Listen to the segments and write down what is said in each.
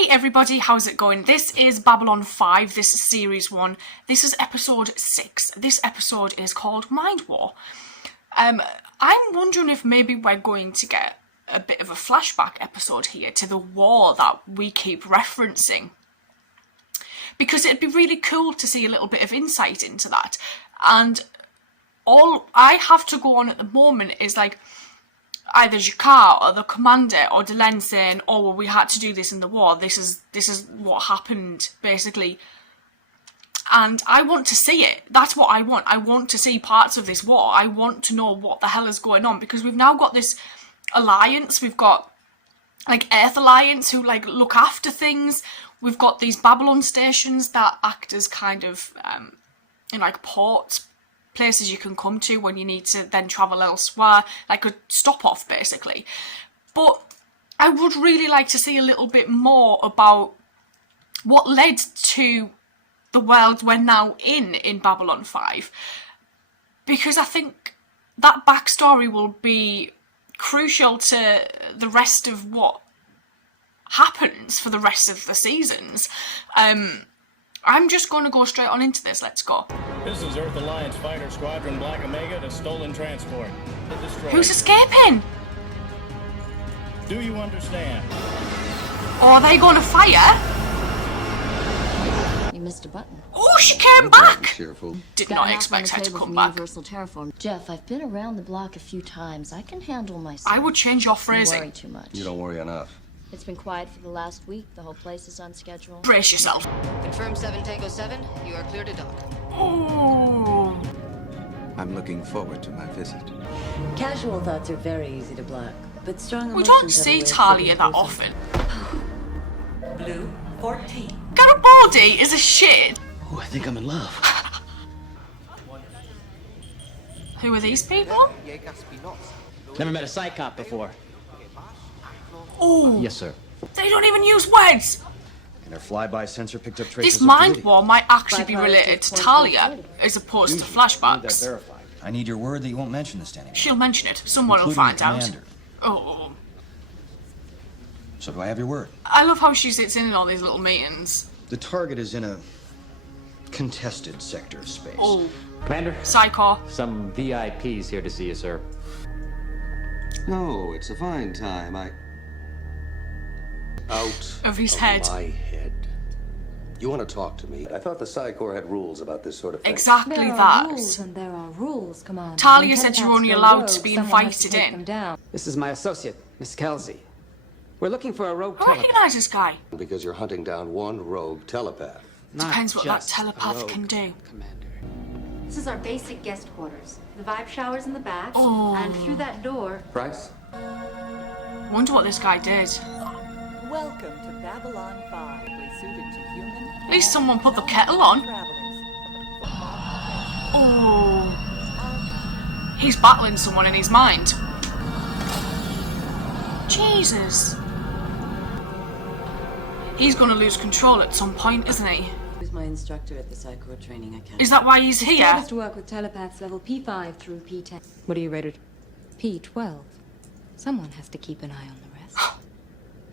Hey everybody, how's it going? This is Babylon 5, this is Series 1, this is Episode 6. This episode is called Mind War. I'm wondering if maybe we're going to get a bit of a flashback episode here to the war that we keep referencing. Because it'd be really cool to see a little bit of insight into that. And all I have to go on at the moment is like, either Jakar or the commander or Delenn saying, oh well, we had to do this in the war, this is what happened basically, and I want to see it. That's what I want to see parts of this war. I want to know what the hell is going on, because we've now got this alliance, we've got like Earth Alliance who like look after things, we've got these Babylon stations that act as kind of like ports, places you can come to when you need to then travel elsewhere, like a stop off basically. But I would really like to see a little bit more about what led to the world we're now in Babylon 5, because I think that backstory will be crucial to the rest of what happens for the rest of the seasons. I'm just going to go straight on into this. Let's go. This is Earth Alliance Fighter Squadron Black Omega to stolen transport. Who's escaping? Do you understand? Oh, are they going to fire? You missed a button. Oh, she came back! Cheerful. Did not expect her to come back. Universal Terraform. Jeff, I've been around the block a few times. I can handle myself. I would change your You phrasing. worry too much. You don't worry enough. It's been quiet for the last week. The whole place is on schedule. Brace yourself. Confirm 7 Tango 7. You are clear to dock. Oh. I'm looking forward to my visit. Casual thoughts are very easy to block, but strong We emotions don't have a see way of Talia slipping that through often. Blue 14. Garibaldi is a shit. Oh, I think I'm in love. Who are these people? Never met a psychop before. Oh. Yes, sir. They don't even use words. And their flyby sensor picked up traces This of mind Diddy. war might actually be related to Talia, as opposed to flashbacks. Verified. I need your word that you won't mention this to anyone. She'll mention it. Someone will including find the out. commander. Oh. So do I have your word? I love how she sits in all these little meetings. The target is in a contested sector of space. Oh. Commander, Psycho. some VIPs here to see you, sir. No, it's a fine time. Out Of his head. my head. You want to talk to me? I thought the Psi Corps had rules about this sort of thing. Exactly There that. are rules and there are rules, Commander. Talia When said you're telepaths only go allowed rogue, to be someone has invited to take in. them down. This is my associate, Miss Kelsey. We're looking for a rogue I telepath. recognise this guy. Because you're hunting down one rogue telepath. Not Depends what that just telepath a rogue, can do. Commander. This is our basic guest quarters. The vibe shower's in the back, Oh. and through that door. Price? Wonder what this guy did. Welcome to Babylon 5, suited to human. At least someone put the kettle on. Travelers. Oh. He's battling someone in his mind. Jesus. He's gonna lose control at some point, isn't he? Who's my instructor at the Psi Corps Training Academy? Is that why he's Job here? is to work with telepaths level P5 through P10. What are you rated? P12. Someone has to keep an eye on the rest.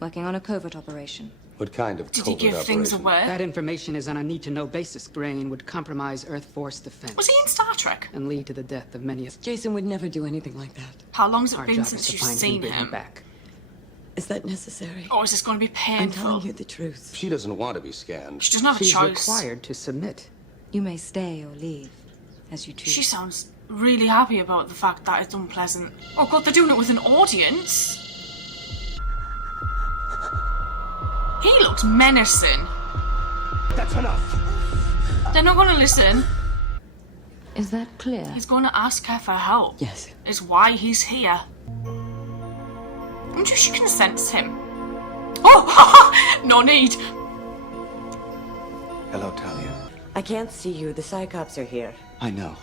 Working on a covert operation. What kind of Did he covert give things operation? away? That information is on a need-to-know basis. Grain would compromise Earth force defense. Was he in Star Trek? And lead to the death of many. Jason would never do anything like that. How long's it Our been job is since to you've find seen bring him? back. Is that necessary? Or is this going to be I'm telling painful? you the truth. She doesn't want to be scanned. She doesn't have a She's choice. required to submit. You may stay or leave, as you choose. She sounds really happy about the fact that it's unpleasant. Oh god, they're doing it with an audience. He looks menacing. That's enough. They're not going to listen. Is that clear? He's going to ask her for help. Yes. Is why he's here. I wonder if she can sense him. Oh! No need. Hello, Talia. I can't see you. The Psychops are here. I know.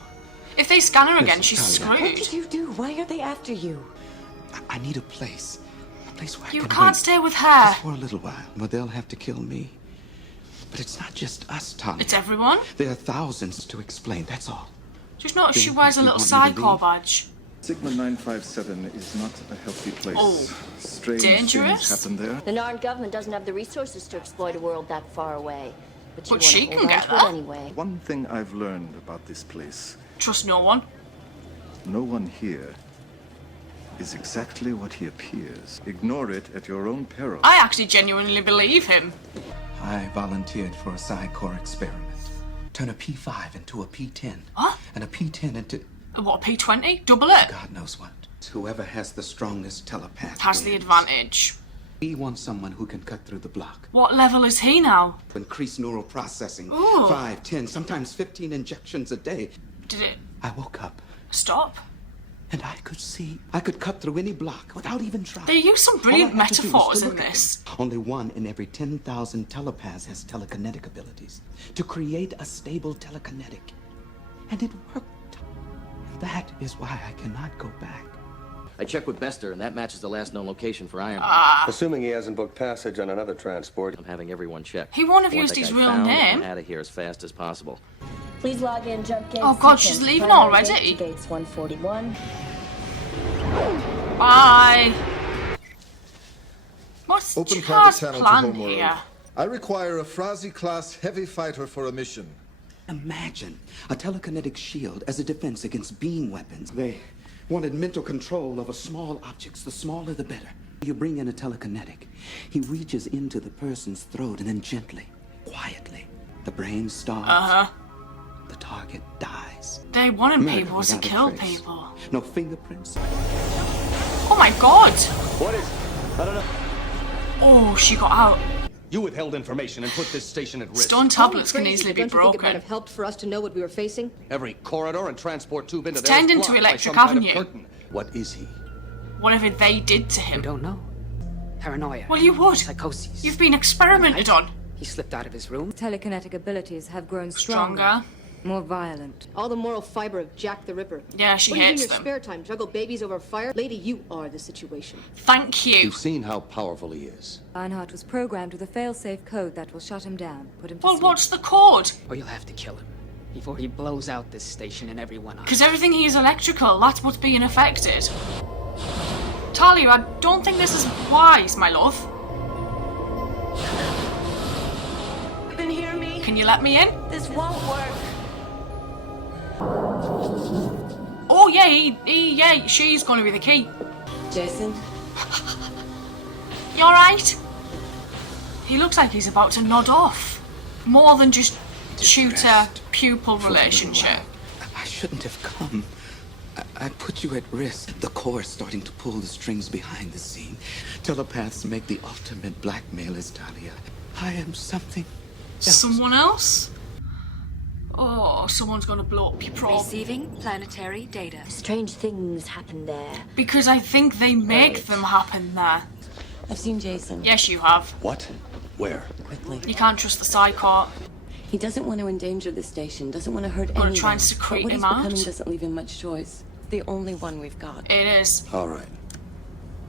If they scan her again, Listen, she's Talia. What did screwed. you do? Why are they after you? I need a place. A place where You I can can't wait. stay with her. Just for a little while. But they'll have to kill me. But it's not just us, Talia. It's everyone. There are thousands to explain, that's all. Just notice she Then wears a if you little want me to Psycho leave- badge. Sigma 957 is not a healthy place. Oh, strange dangerous? things happen there. The Narn government doesn't have the resources to exploit a world that far away. But But she can get there there. anyway. One thing I've learned about this place, Trust no one. no one here is exactly what he appears. Ignore it at your own peril. I actually genuinely believe him. I volunteered for a Psy-Core experiment. Turn a P5 into a P10. What? And a P10 into... What, a P20? Double it. God knows what. Whoever has the strongest telepath Has the wins. advantage. We want someone who can cut through the block. What level is he now? Increase neural processing. Ooh. 5, 10, sometimes 15 injections a day. Did it I woke up stop? and I could see. I could cut through any block without even trying. They use some brilliant All I had to do was metaphors to in look at this. them. Only 1 in every 10,000 telepaths has telekinetic abilities. To create a stable telekinetic. And it worked. That is why I cannot go back. I checked with Bester, and that matches the last known location for Iron. Assuming he hasn't booked passage on another transport. I'm having everyone check. He won't have I want used that his guy real found name. and out of here as fast as possible. Please log in jump gate. Oh God, she's sequence. leaving Primary already. gate to gates 141. Bye. What's Open Char's private channel to plan homeworld. here? I require a Frazi-class heavy fighter for a mission. Imagine a telekinetic shield as a defense against beam weapons. They wanted mental control over small objects. The smaller, the better. You bring in a telekinetic. He reaches into the person's throat and then gently, quietly, the brain starves. The target dies. They wanted Murder people to without a kill trace. people. No fingerprints. Oh my God! What is... I don't know. Oh, she got out. You withheld information and put this station at risk. Stone tablets can easily be broken. helped for us to know what we were facing? Every corridor and transport tube into It's there is turned into blocked by Electric some kind of Avenue. curtain. What is he? Whatever they did to We him. don't know. Paranoia. Well, you would. Psychosis. You've been experimented on. He slipped out of his room. Telekinetic abilities have grown Stronger. more violent. All the moral fiber of Jack the Ripper. Yeah, she What do you do in hates your them. spare time? Juggle babies over fire? Lady, you are the situation. Thank you. You've seen how powerful he is. Reinhardt was programmed with a fail-safe code that will shut him down, put him to Well, sleep. what's the code? Or you'll have to kill him before he blows out this station and everyone on Because it. everything here is electrical. That's what's being affected. Talia, I don't think this is wise, my love. You can hear me? Can you let me in? This won't work. Oh yeah, yeah, she's gonna be the key. Jason? You alright? He looks like he's about to nod off. More than just shooter-pupil relationship. I shouldn't have come. I put you at risk. The core is starting to pull the strings behind the scene. Telepaths make the ultimate blackmailers, Talia. I am something else. Someone else? Oh, someone's gonna blow up your probe. Receiving planetary data. Strange things happen there. Because I think they make Right. them happen there. I've seen Jason. Yes, you have. What? Where? Quickly. You can't trust the Psy-Core. He doesn't want to endanger the station, doesn't want to hurt Or anyone. trying to secrete but what him he's becoming out. doesn't leave him much choice. The only one we've got. It is. All right.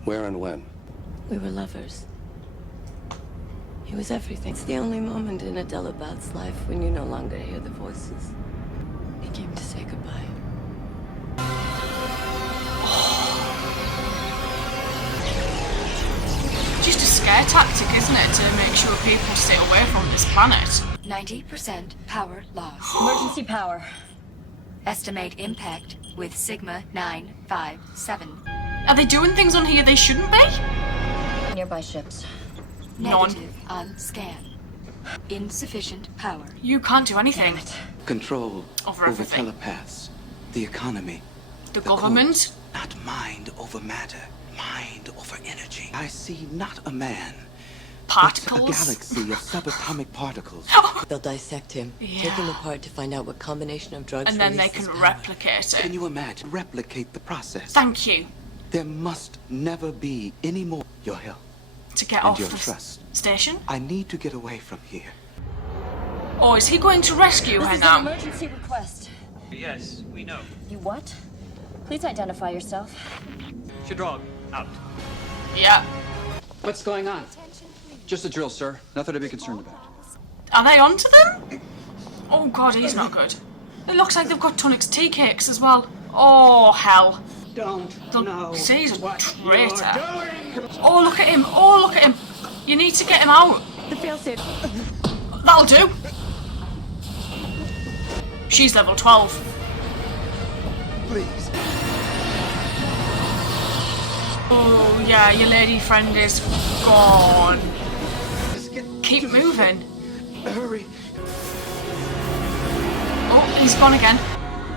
Where and when? We were lovers. He was everything. It's the only moment in a telepath's life when you no longer hear the voices. He came to say goodbye. Just a scare tactic, isn't it, to make sure people stay away from this planet? 90% power loss. Emergency power. Estimate impact with Sigma 957. Are they doing things on here they shouldn't be? Nearby ships. None. Negative on scan. Insufficient power. You can't do anything. Control Over over everything. telepaths, the economy, The core. government? Not mind over matter, mind over energy. I see not a man, but a Particles? galaxy of subatomic particles. They'll dissect him, Yeah. take him apart to find out what combination of drugs And then they release can this power. replicate Can it. you imagine? Replicate the process. Thank you. There must never be any more. Your help To get and off your the trust. station? I need to get away from here. Or is he going to rescue her This is now? an emergency request. Yes, we know. You what? Please identify yourself. Shadrag, out. Yeah. What's going on? Just a drill, sir. Nothing to be concerned about. Are they onto them? Oh god, he's not good. It looks like they've got Tonic's tea cakes as well. Oh, hell. Don't say he's a traitor. Oh, look at him. Oh, look at him. You need to get him out. The failsafe. That'll do. She's level 12. Please. Oh, yeah, your lady friend is gone. Keep moving. Hurry. Oh, he's gone again.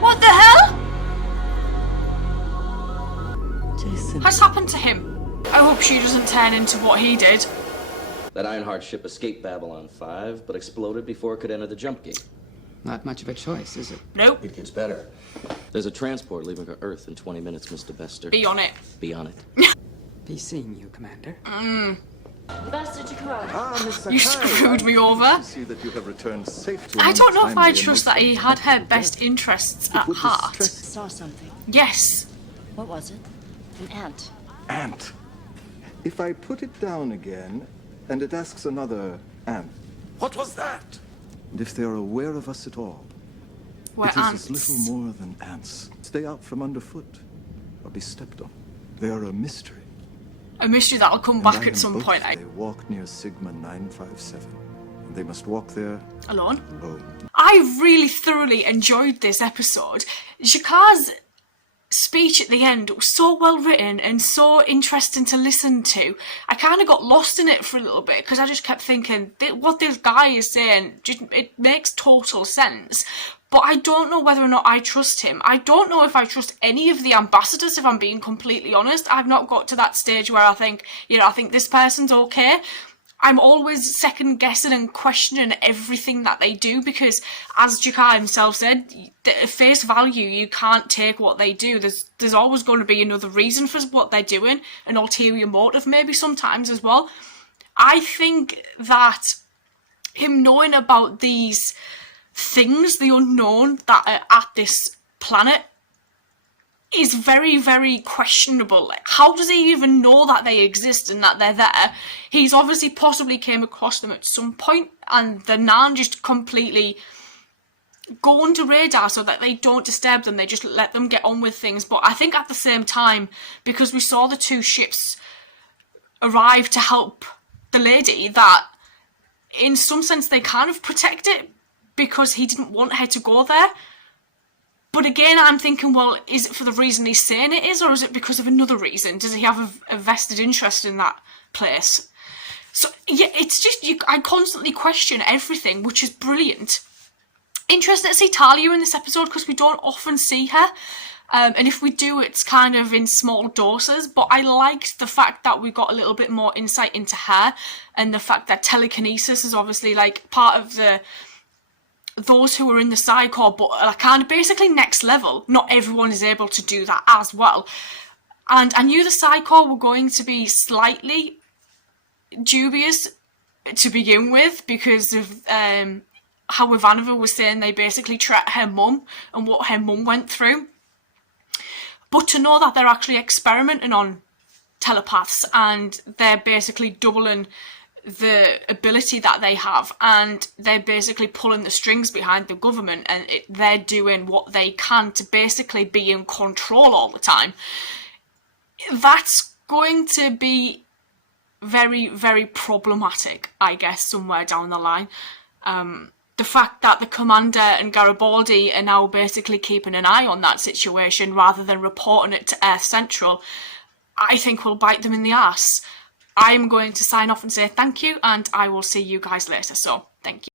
What the hell Jason. has happened to him? I hope she doesn't turn into what he did. That Ironheart ship escaped Babylon 5, but exploded before it could enter the jump gate. Not much of a choice, is it? Nope. It gets better. There's a transport leaving Earth in 20 minutes, Mr. Bester. Be on it. Be on it. Be seeing you, Commander. Master Jakar. Ah, Miss You Sakai, screwed me over. I see that you have returned safe to I don't know if I untimely trust that he had her best interests at would heart. distress- Saw something. Yes. What was it? An ant. ant. If I put it down again, and it asks another ant, What was that? and if they are aware of us at all, We're it is ants. as little more than ants. Stay out from underfoot, or be stepped on. They are a mystery. A mystery that'll come And back I at am some both. point. They walk near Sigma 957, and they must walk there Alone. alone. I really thoroughly enjoyed this episode. Jakar's speech at the end was so well written and so interesting to listen to. I kind of got lost in it for a little bit because I just kept thinking what this guy is saying, it makes total sense. But I don't know whether or not I trust him. I don't know if I trust any of the ambassadors, if I'm being completely honest. I've not got to that stage where I think, I think this person's okay. I'm always second guessing and questioning everything that they do because, as Jakar himself said, at face value, you can't take what they do. There's always going to be another reason for what they're doing, an ulterior motive maybe sometimes as well. I think that him knowing about these things, the unknown that are at this planet, is very, very questionable. Like, how does he even know that they exist and that they're there? He's obviously possibly came across them at some point and the Nan just completely go under radar so that they don't disturb them. They just let them get on with things. But I think at the same time, because we saw the two ships arrive to help the lady, that in some sense they kind of protect it because he didn't want her to go there. But again, I'm thinking, well, is it for the reason he's saying it is, or is it because of another reason? Does he have a vested interest in that place? So, yeah, it's just, I constantly question everything, which is brilliant. Interested to see Talia in this episode, because we don't often see her. And if we do, it's kind of in small doses. But I liked the fact that we got a little bit more insight into her, and the fact that telekinesis is obviously, like, part of those who are in the Psi Corps, but are kind of basically next level. Not everyone is able to do that as well. And I knew the Psi Corps were going to be slightly dubious to begin with because of how Ivanova was saying they basically tracked her mum and what her mum went through. But to know that they're actually experimenting on telepaths and they're basically doubling the ability that they have, and they're basically pulling the strings behind the government, and they're doing what they can to basically be in control all the time. That's going to be very, very problematic, I guess, somewhere down the line. The fact that the commander and Garibaldi are now basically keeping an eye on that situation rather than reporting it to Earth Central, I think will bite them in the ass. I'm going to sign off and say thank you, and I will see you guys later. So, thank you.